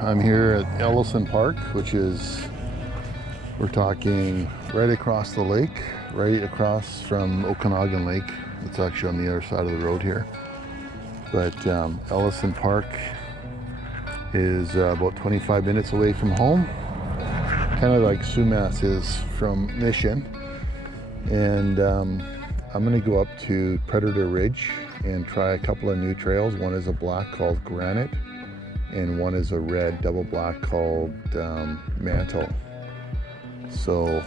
I'm here at Ellison Park, which is, we're talking right across the lake, right across from Okanagan Lake. It's actually on the other side of the road here. But Ellison Park is about 25 minutes away from home, kind of like Sumas is from Mission. And I'm gonna go up to Predator Ridge and try a couple of new trails. One is a black called Granite, and one is a red double black called Mantle. So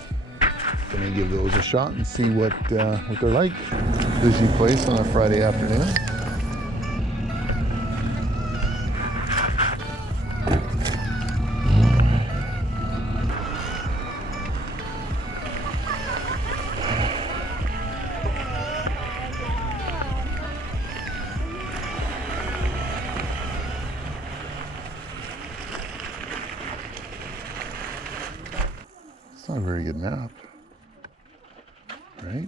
gonna give those a shot and see what they're like. Busy place on a Friday afternoon. Not a very good map, right?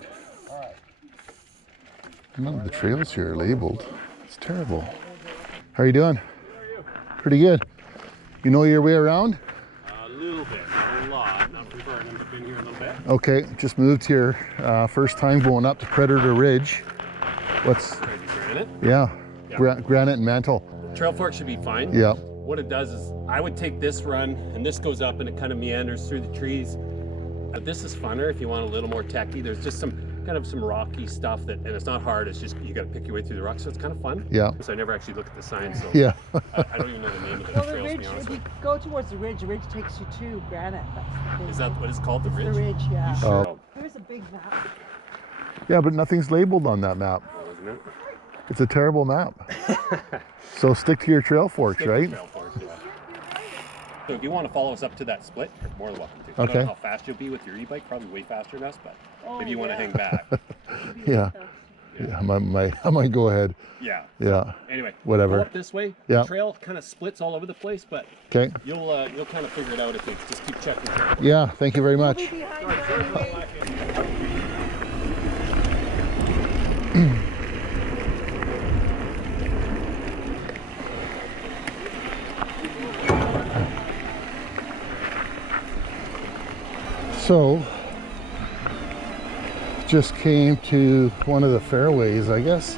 None of the trails here are labeled. It's terrible. How are you doing? How are you? Pretty good. You know your way around? A little bit, not a lot. Not from Vernon, but been here a little bit. Okay, just moved here. First time going up to Predator Ridge. What's? Granite? Yeah, Yeah. Granite and Mantle. Trail fork should be fine. Yeah. What it does is, I would take this run, and this goes up and it kind of meanders through the trees. This is funner if you want a little more techy. There's just some rocky stuff that, and it's not hard. It's just you got to pick your way through the rocks, so it's kind of fun. Yeah. So I never actually look at the signs. So Yeah. I don't even know the name of the Well, the trails. ridge, To be honest if with you go towards the ridge takes you to Granite. That's the thing. you. Is that what it's called? The It's ridge? the ridge, yeah. You sure? Oh. There's a big map. Yeah, but nothing's labeled on that map. Oh, isn't it? It's a terrible map. So stick to your trail forks, Stick to right? trail forks, yeah. So if you want to follow us up to that split, you're more than welcome to. I Okay. don't know how fast you'll be with your e-bike, probably way faster than us, but if you want to hang back. Yeah. Yeah, I might go ahead. Yeah. Yeah. Anyway, Whatever. go up this way. Yeah. The trail kind of splits all over the place, but Okay. you'll kind of figure it out if you just keep checking. Yeah, thank you very We'll much. be behind you. So, just came to one of the fairways, I guess.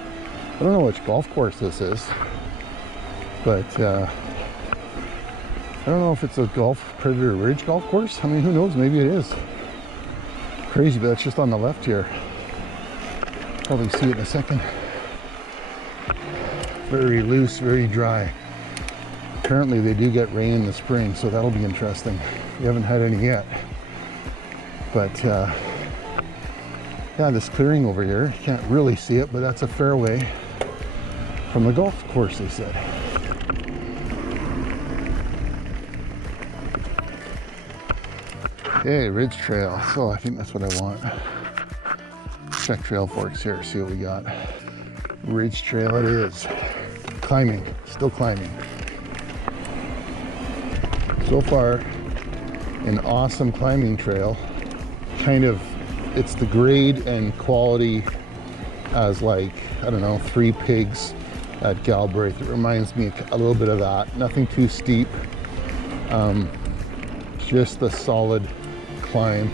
I don't know which golf course this is, but I don't know if it's a Predator Ridge golf course. I mean, who knows? Maybe it is. Crazy, but that's just on the left here. Probably see it in a second. Very loose, very dry. Apparently they do get rain in the spring, so that'll be interesting. We haven't had any yet. But yeah, this clearing over here, you can't really see it, but that's a fairway from the golf course, they said. Okay, Ridge Trail. So I think that's what I want. Check trail forks here, see what we got. Ridge Trail it is. Climbing, still climbing. So far, an awesome climbing trail. Kind of, it's the grade and quality as like, I don't know, Three Pigs at Galbraith. It reminds me a little bit of that. Nothing too steep. Just the solid climb.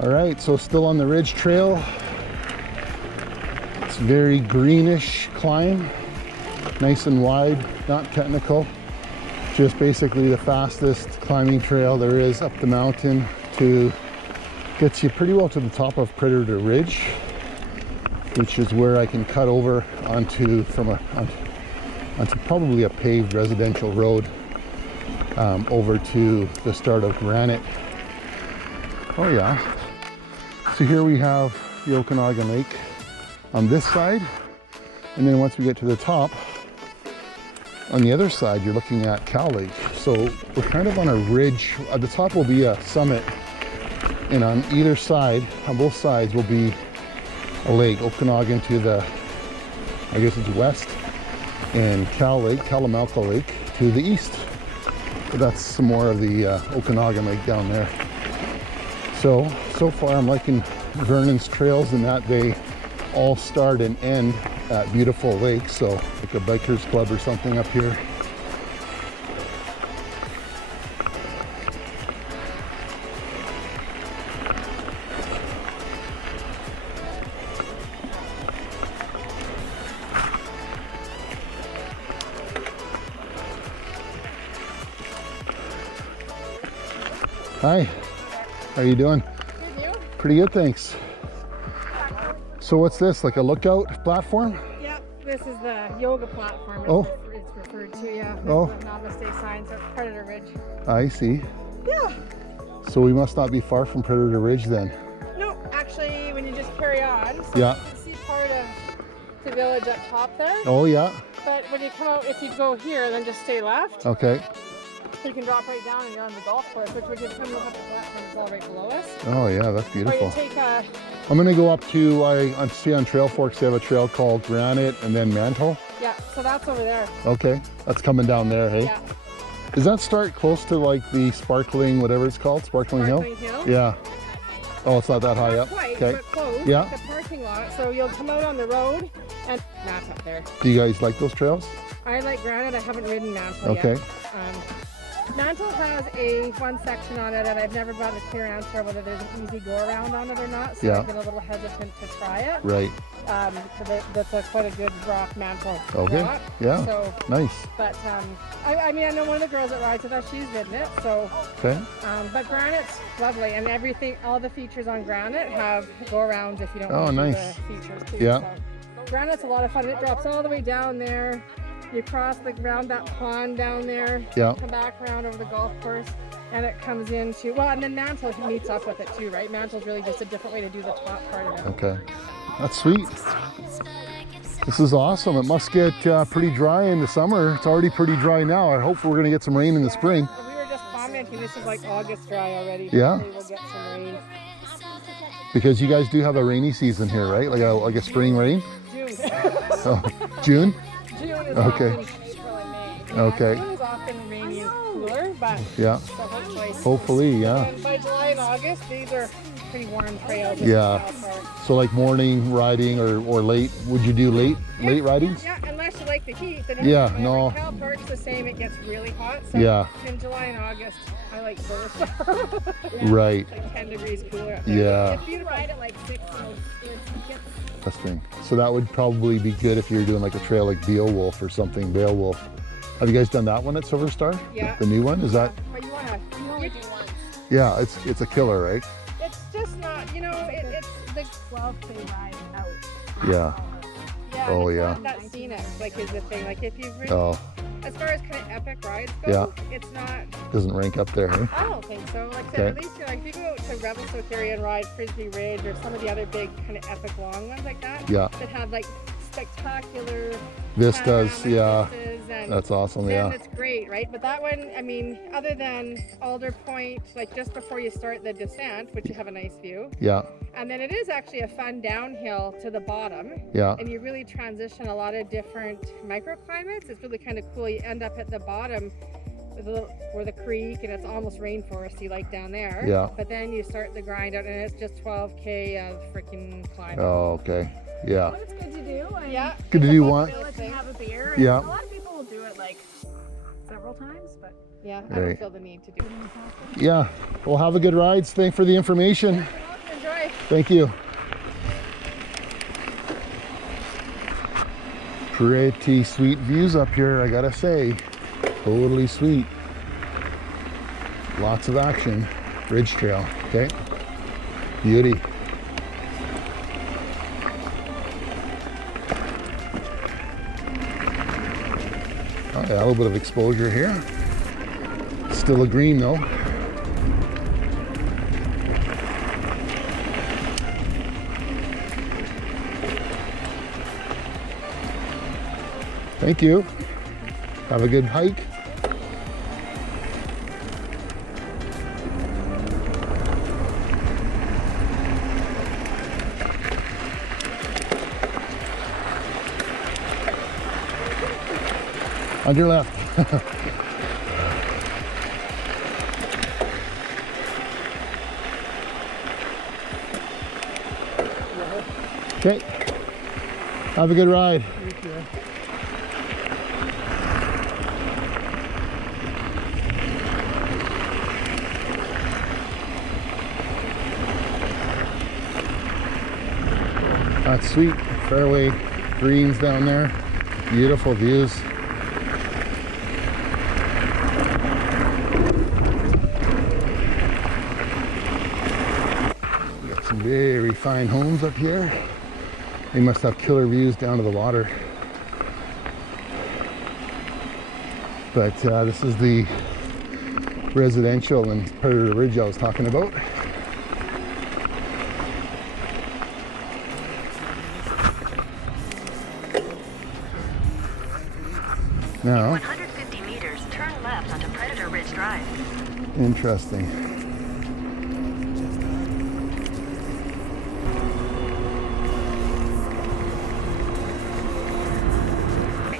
All right, so still on the Ridge Trail. It's very greenish climb. Nice and wide, not technical. Just basically the fastest climbing trail there is up the mountain. Gets you pretty well to the top of Predator Ridge, which is where I can cut over onto probably a paved residential road over to the start of Granite. Oh yeah. So here we have the Okanagan Lake on this side, and then once we get to the top, on the other side, you're looking at Cow Lake. So we're kind of on a ridge. At the top will be a summit, and on either side, on both sides, will be a lake. Okanagan to the, I guess it's west, and Cow Lake, Kalamalka Lake to the east. But that's some more of the Okanagan Lake down there. So far I'm liking Vernon's trails in that they all start and end at beautiful lakes. So like a biker's club or something up here. Hi. How are you doing? Good, you? Pretty good, thanks. So what's this, like a lookout platform? Yep, this is the yoga platform. It's referred to, yeah. Oh. With Namaste sign, so it's Predator Ridge. I see. Yeah. So we must not be far from Predator Ridge then. No, actually, when you just carry on, so Yeah. you can see part of the village up top there. Oh yeah. But when you come out, if you go here, then just stay left. Okay. You can drop right down and you're on the golf course, which when you come up the platform is all right below us. Oh yeah, that's Or beautiful. you take a, I'm gonna go up to, I see on Trail Forks they have a trail called Granite and then Mantle. yeah, so that's over there. Okay, that's coming down there, hey? Yeah. Does that start close to like the sparkling, whatever it's called, Sparkling Hill? Sparkling Hill. Yeah. Oh, it's not that high Not up. quite, Okay. but close. Yeah. The parking lot. So you'll come out on the road and that's up there. Do you guys like those trails? I like Granite. I haven't ridden Mantle Okay. yet. Mantle has a one section on it, and I've never got a clear answer whether there's an easy go around on it or not. So Yeah. I've been a little hesitant to try it. Right. That's quite a good rock Mantle. Okay. Rock. Yeah. So, Nice. but I mean, I know one of the girls that rides with us. She's ridden it. So, Okay. but Granite's lovely, and everything, all the features on Granite have go arounds if you don't Oh, want nice. the features too. Yeah. So, Granite's a lot of fun. It drops all the way down there. You cross around that pond down there. Yeah. Come back around over the golf course, and it comes into, well, and then Mantle meets up with it too, right? Mantle's really just a different way to do the top part of it. Okay. That's sweet. This is awesome. It must get pretty dry in the summer. It's already pretty dry now. I hope we're gonna get some rain in the spring. We were just commenting, this is like August dry already. Yeah. Hopefully we'll get some rain. Because you guys do have a rainy season here, right? Like a spring rain? June. Oh, June? June is Okay. often April and May. Okay. June is often rainy and cooler, but Yeah. so hopefully. Hopefully, yeah. And by July and August, these are pretty warm trails. Yeah. So like morning riding or late, would you do late ridings? Yeah, unless you like the heat. Then Yeah, whenever no. Cal Park's the same, it gets really hot. So Yeah. in July and August, I like both. Right. Like 10 degrees cooler up there. Yeah. It's beautiful. Ride at like 6, so it gets. Interesting. So that would probably be good if you're doing like a trail like Beowulf or something, Beowulf. Have you guys done that one at Silver Star? Yeah. The new one? Is that? But you only do once. Yeah, it's a killer, right? It's just not, it's the 12K ride out. Yeah. Yeah. Oh, it's yeah. Not that scenic, like is the thing. Like if you've ridden, Oh, as far as kind of epic rides go, it's not. doesn't rank up there, huh? I don't think so. Like I said, Okay. at least if you go to Revelstoke area and ride Frisbee Ridge or some of the other big kind of epic long ones like that, Yeah. that have like spectacular Vistas, panoramic yeah. vistas and That's awesome, then yeah. it's great, right? But that one, I mean, other than Alder Point, like just before you start the descent, which you have a nice view, Yeah, and then it is actually a fun downhill to the bottom. yeah. And you really transition a lot of different microclimates. It's really kind of cool. You end up at the bottom where the creek, and it's almost rainforesty like down there. Yeah. But then you start the grind out, and it's just 12K of freaking climbing. Oh, okay. Yeah. But it's good to do. And Yeah. Good to do one. Feel like you have a beer. And Yeah. A lot of people will do it like several times, but Yeah, I Right. don't feel the need to do it. Yeah. Well, have a good ride. Thanks for the information. Enjoy. Thank you. Pretty sweet views up here, I gotta say. Totally sweet. Lots of action. Ridge trail, okay? Beauty. Oh yeah, a little bit of exposure here. Still a green though. Thank you. Have a good hike. On your left. Okay. Have a good ride. That's sweet. Fairway greens down there. Beautiful views. fine homes up here. They must have killer views down to the water. But this is the residential and Predator Ridge I was talking about. Now, 150 meters, turn left onto Predator Ridge Drive. interesting.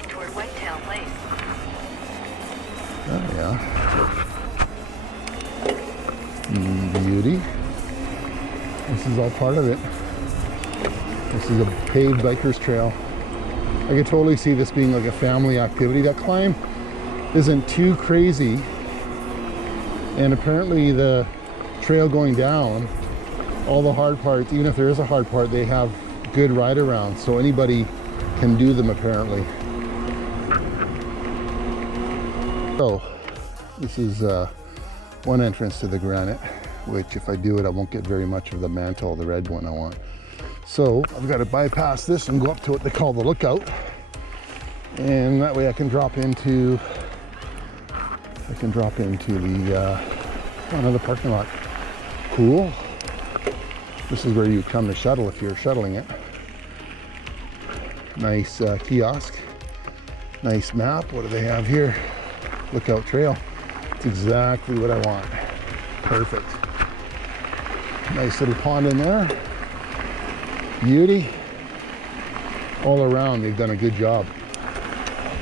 Toward Whitetail Place. Oh yeah. Beauty. This is all part of it. This is a paved biker's trail. I could totally see this being like a family activity. That climb isn't too crazy. And apparently the trail going down, all the hard parts, even if there is a hard part, they have good ride around. So anybody can do them apparently. So this is one entrance to the Granite, which if I do it, I won't get very much of the Mantle, the red one I want. So I've got to bypass this and go up to what they call the lookout. And that way I can drop into the another parking lot. Cool. This is where you come to shuttle if you're shuttling it. Nice kiosk. Nice map. What do they have here? Lookout trail. It's exactly what I want. Perfect. Nice little pond in there. Beauty. All around, they've done a good job.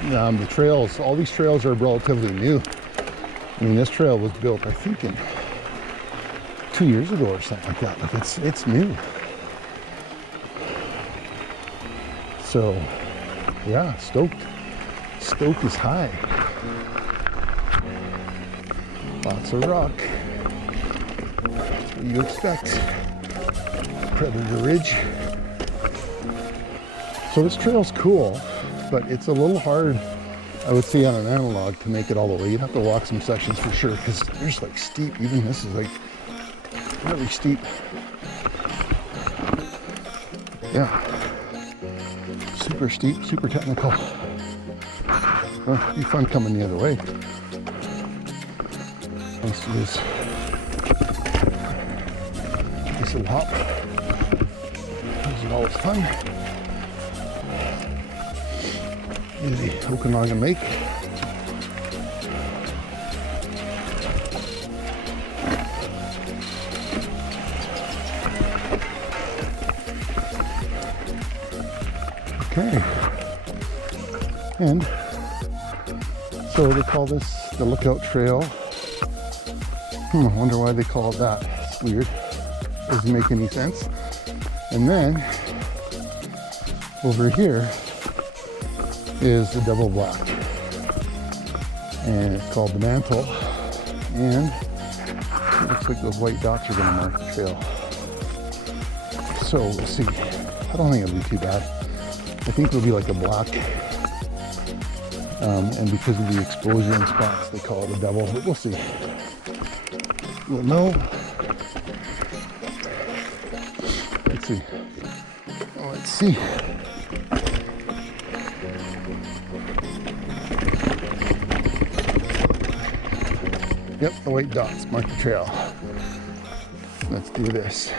The trails, all these trails are relatively new. I mean, this trail was built, I think, in 2 years ago or something like that. Like it's new. So, yeah, stoked. Stoke is high. Lots of rock. That's what you expect. Predator Ridge. So this trail's cool, but it's a little hard, I would say, on an analog to make it all the way. You'd have to walk some sections for sure, because there's like steep, even this is like really steep. Yeah. Super steep, super technical. Well, it'd be fun coming the other way. Let's do this. Nice little hop. This is always fun. Here's the Okanagan Lake. Okay. And so they call this the Lookout Trail. I wonder why they call it that. It's weird. Doesn't make any sense. And then over here is the double black. And it's called the Mantle. And it looks like those white dots are going to mark the trail. So we'll see. I don't think it'll be too bad. I think it'll be like a black. And because of the exposure spots, they call it a double. But we'll see. We'll know. Let's see. Let's see. Yep, the white dots mark the trail. Let's do this.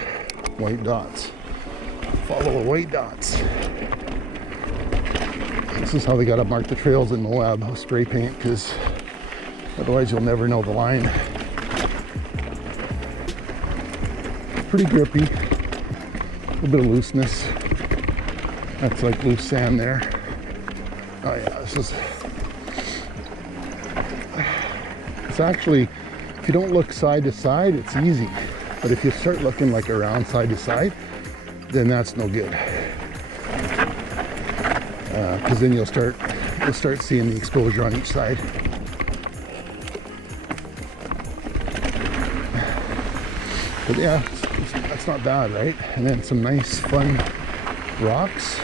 White dots. Follow the white dots. This is how they gotta mark the trails in Moab with spray paint, because otherwise you'll never know the line. Pretty grippy. A little bit of looseness. That's like loose sand there. Oh yeah, this is... It's actually, if you don't look side to side, it's easy. But if you start looking like around side to side, then that's no good. Because then you'll start seeing the exposure on each side. But yeah, that's not bad, right? And then some nice, fun rocks.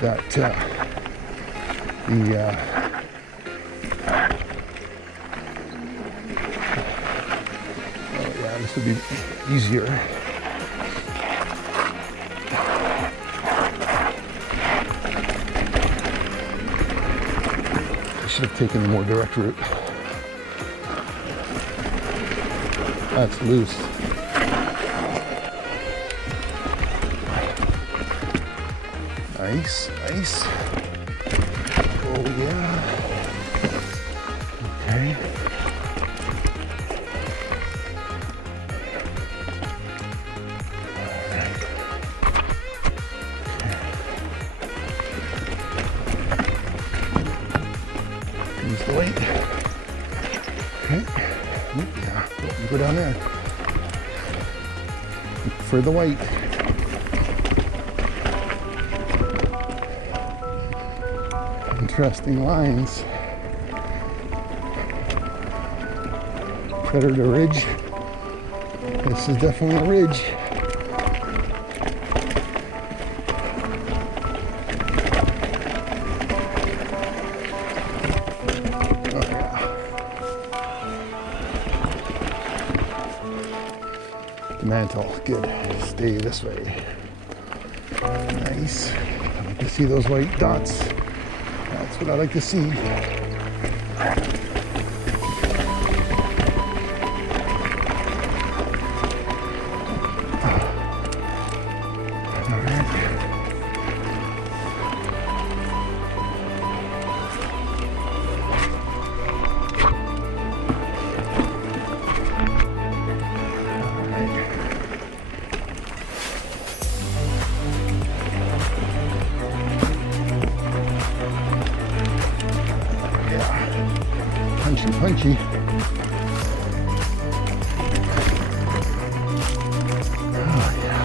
That oh yeah, this would be easier. taking the more direct route. That's loose. Nice, nice. Oh yeah. Okay. All right. Okay. Use the weight. Okay. Yeah. You go down there. For the weight. Interesting lines. Predator Ridge. This is definitely a ridge. Oh yeah. The Mantle, good. Stay this way. Nice. I like to see those white dots. That's what I like to see. Punchy. Oh yeah.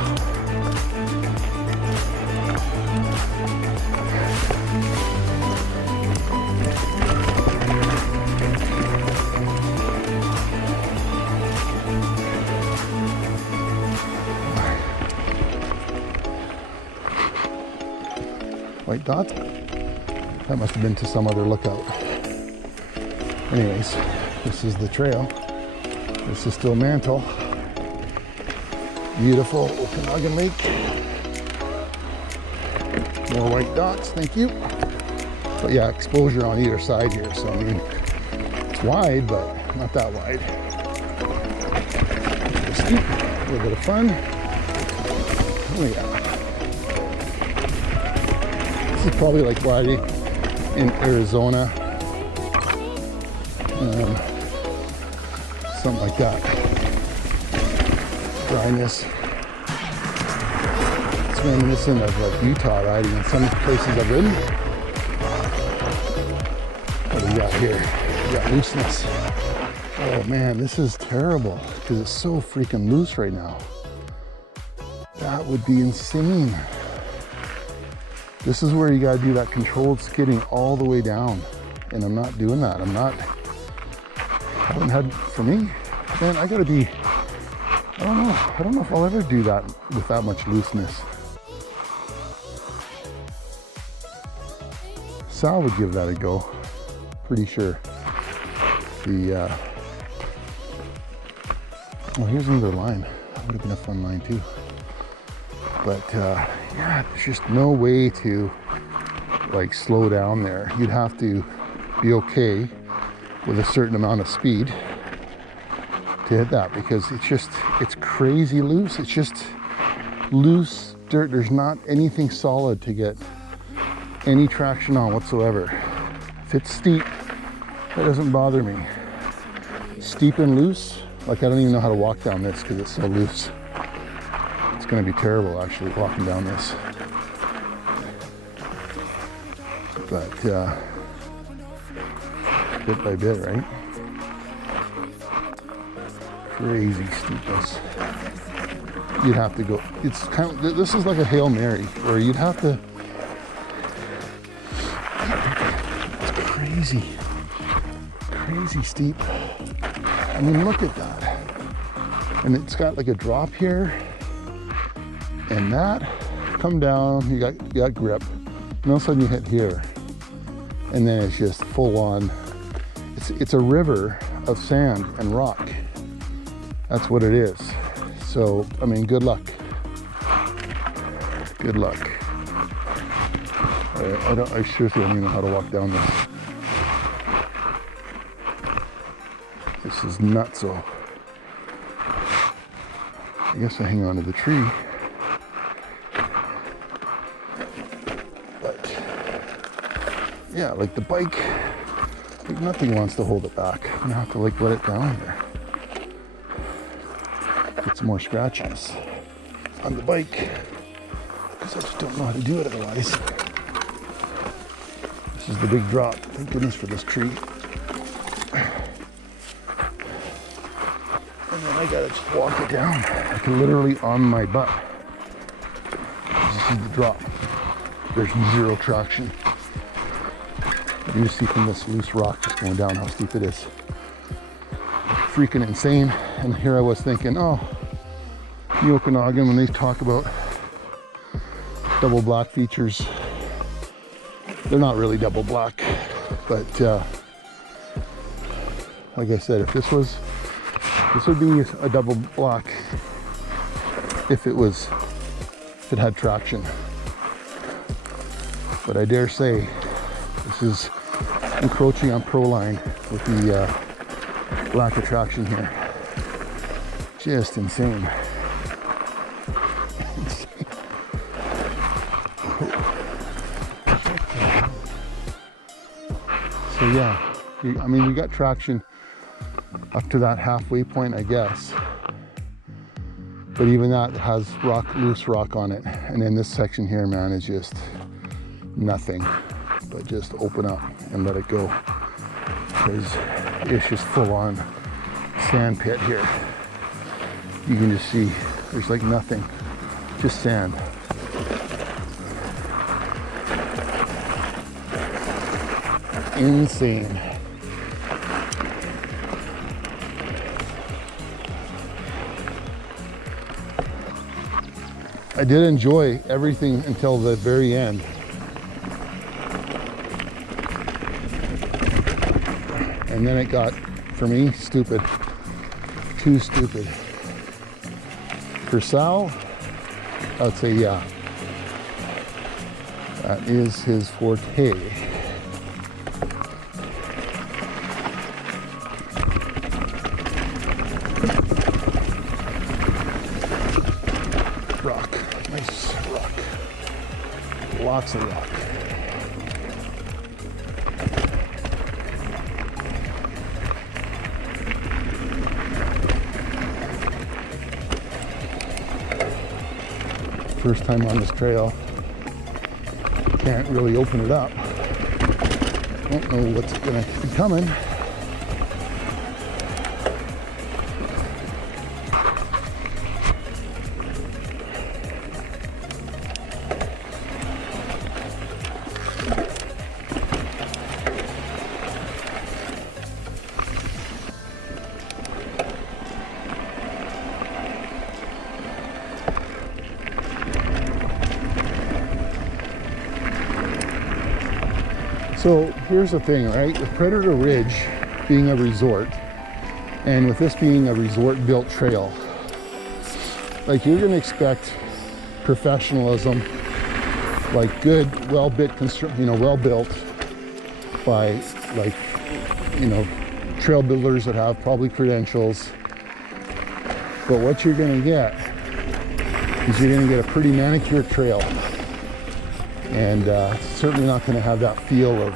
White dot? That must have been to some other lookout. Anyways, this is the trail. This is still Mantle. Beautiful Okanagan Lake. More white dots, thank you. But yeah, exposure on either side here. So I mean, it's wide, but not that wide. A little steep, a little bit of fun. Oh yeah. This is probably like why in Arizona. Something like that. Dryness. It's reminiscent of like Utah riding in some places I've ridden. What do we got here? We got looseness. Oh man, this is terrible because it's so freaking loose right now. That would be insane. This is where you gotta do that controlled skidding all the way down. And I'm not doing that. I haven't had, for me, man, I gotta be, I don't know if I'll ever do that with that much looseness. Sal would give that a go, pretty sure. Well, here's another line. That would have been a fun line too. But yeah, there's just no way to like slow down there. You'd have to be okay with a certain amount of speed to hit that because it's crazy loose. It's just loose dirt. There's not anything solid to get any traction on whatsoever. If it's steep, that doesn't bother me. Steep and loose, like I don't even know how to walk down this because it's so loose. It's gonna be terrible actually walking down this. But bit by bit, right? Crazy steepness. You'd have to go, it's kind of, this is like a Hail Mary where you'd have to, it's crazy steep. I mean, look at that. And it's got like a drop here and that, come down, you got grip. And all of a sudden you hit here. And then it's just full on. It's a river of sand and rock. That's what it is. So, I mean, good luck. Good luck. I seriously don't even know how to walk down this. This is nutso. I guess I hang on to the tree. But yeah, like the bike, like nothing wants to hold it back. I'm gonna have to like let it down here. Get some more scratches on the bike because I just don't know how to do it otherwise. This is the big drop. Thank goodness for this tree. And then I gotta just walk it down. Like literally on my butt. This is the drop. There's zero traction. You can just see from this loose rock just going down how steep it is. Freaking insane. And here I was thinking, oh, the Okanagan, when they talk about double black features, they're not really double black, but like I said, if this would be a double black if it had traction. But I dare say this is encroaching on Proline with the lack of traction here. Just insane. So yeah, I mean, we got traction up to that halfway point, I guess. But even that has loose rock on it. And then this section here, man, is just nothing but just open up and let it go. Because it's just full on sand pit here. You can just see there's like nothing, just sand. Insane. I did enjoy everything until the very end. And then it got, for me, stupid. Too stupid. For Sal, I would say yeah. That is his forte. Rock, nice rock. Lots of rock. First time on this trail. Can't really open it up. Don't know what's gonna be coming. So here's the thing, right? With Predator Ridge being a resort, and with this being a resort-built trail, like you're gonna expect professionalism, like good, well-built by like, trail builders that have probably credentials. But what you're gonna get is you're gonna get a pretty manicured trail. And certainly not going to have that feel of,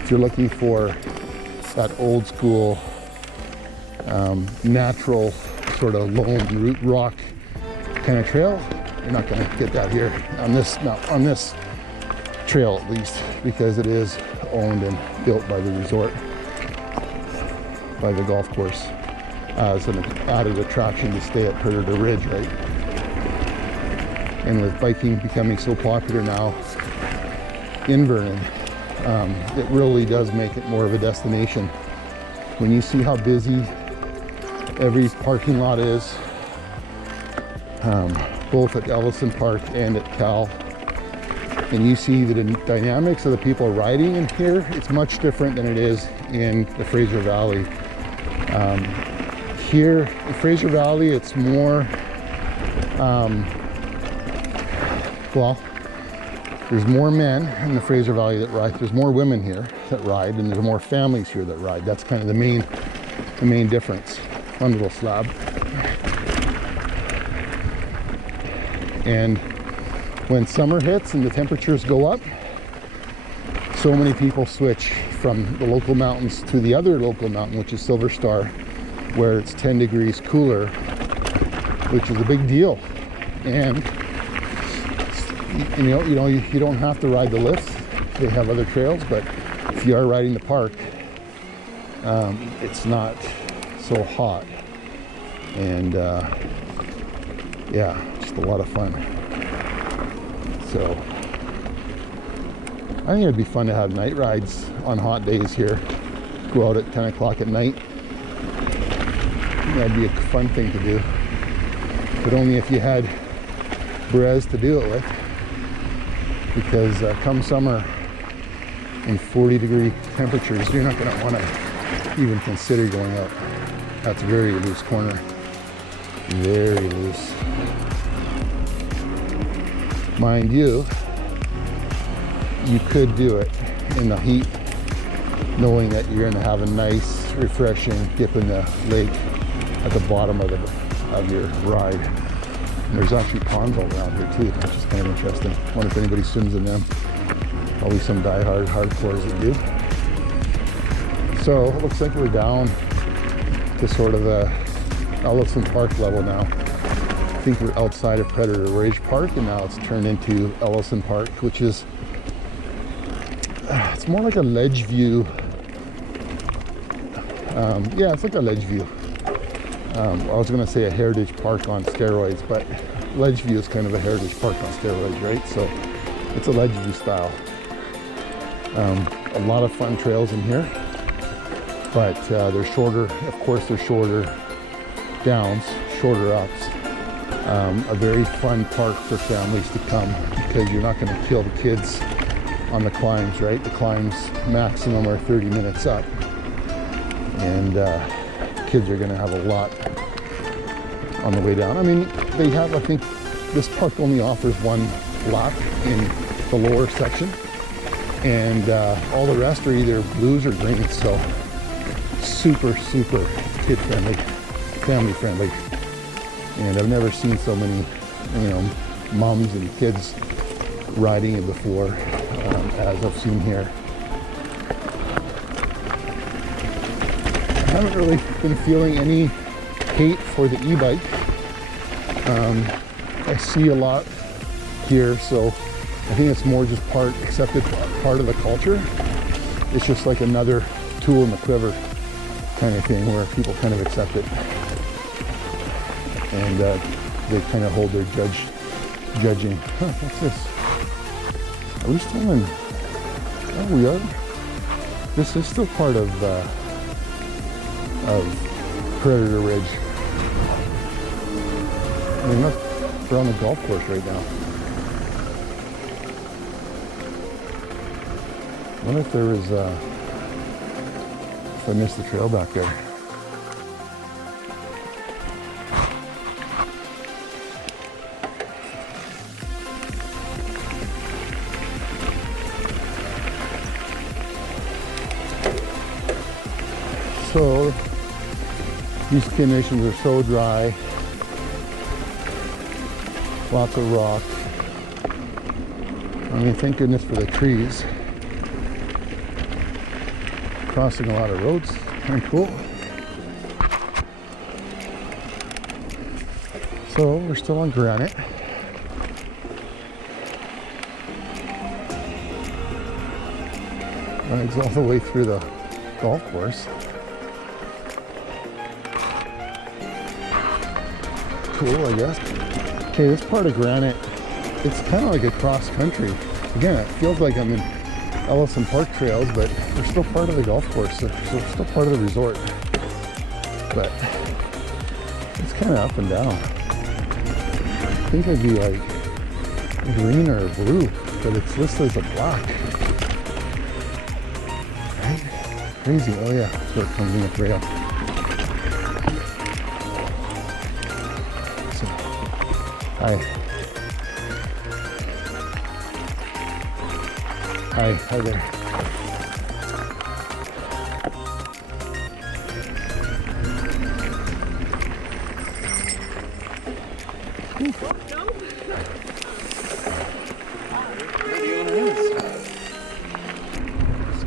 if you're looking for that old school, natural sort of lone root rock kind of trail, you're not going to get that here on this trail at least, because it is owned and built by the resort, by the golf course, as an added attraction to stay at Predator Ridge, right? And with biking becoming so popular now in Vernon, it really does make it more of a destination. When you see how busy every parking lot is, both at Ellison Park and at Cal, and you see the dynamics of the people riding in here, it's much different than it is in the Fraser Valley. Here in Fraser Valley, it's more, well, there's more men in the Fraser Valley that ride. There's more women here that ride, and there's more families here that ride. That's kind of the main the main difference. Fun little slab. And when summer hits and the temperatures go up, so many people switch from the local mountains to the other local mountain, which is Silver Star, where it's 10 degrees cooler, which is a big deal. And you don't have to ride the lifts. They have other trails, but if you are riding the park, it's not so hot. And yeah, just a lot of fun. So I think it'd be fun to have night rides on hot days here. Go out at 10 o'clock at night. That'd be a fun thing to do. But only if you had Brez to do it with. Because come summer in 40-degree temperatures, you're not going to want to even consider going out. That's a very loose corner. Very loose. Mind you, you could do it in the heat, knowing that you're going to have a nice, refreshing dip in the lake at the bottom of your ride. And there's actually ponds all around here too, which is kind of interesting. I wonder if anybody swims in them. Probably some die-hard hardcores that do. So it looks like we're down to sort of the Ellison Park level now. I think we're outside of Predator Ridge Park, and now it's turned into Ellison Park, which is it's more like a ledge view. Yeah, it's like a ledge view. I was going to say a heritage park on steroids, but ledge view is kind of a heritage park on steroids, right? So it's a ledge view style. A lot of fun trails in here, but they're shorter. Of course, they're shorter downs, shorter ups. A very fun park for families to come, because you're not going to kill the kids on the climbs, right? The climbs maximum are 30 minutes up, and kids are going to have a lot on the way down. I mean, they have, I think this park only offers one lap in the lower section, and all the rest are either blues or greens. So super kid friendly, family friendly. And I've never seen so many, moms and kids riding it before as I've seen here. I haven't really been feeling any hate for the e-bike. I see a lot here, so I think it's more just accepted part of the culture. It's just like another tool in the quiver kind of thing, where people kind of accept it. And they kind of hold their judging. Huh, what's this? Are we still in? Oh, we are. This is still part of Predator Ridge. I mean, look, we're on the golf course right now. I wonder if there was, if I missed the trail back there. So these conditions are so dry, lots of rock. I mean, thank goodness for the trees. Crossing a lot of roads, kind of cool. So we're still on Granite. It's all the way through the golf course. Cool, I guess. Okay, this part of Granite, it's kind of like a cross country. Again, it feels like I'm in Ellison Park trails, but we're still part of the golf course, so we're still part of the resort. But it's kind of up and down. I think it'd be like green or blue, but it's listed as a black. Right? Crazy. Oh yeah, that's where it comes in with rail. So, hi. Hi there. It's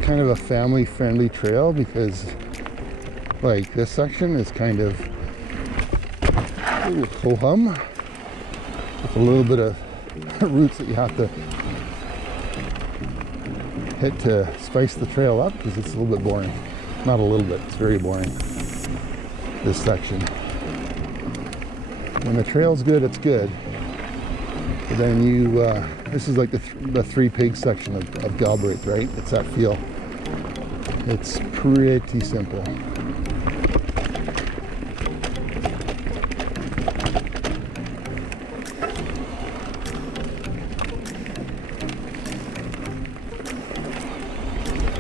kind of a family-friendly trail because, like, this section is kind of ho-hum with a little bit of roots that you have to hit to spice the trail up because it's a little bit boring. Not a little bit, it's very boring, this section. When the trail's good, it's good. But then you, this is like the Three Pigs section of Galbraith, right? It's that feel. It's pretty simple.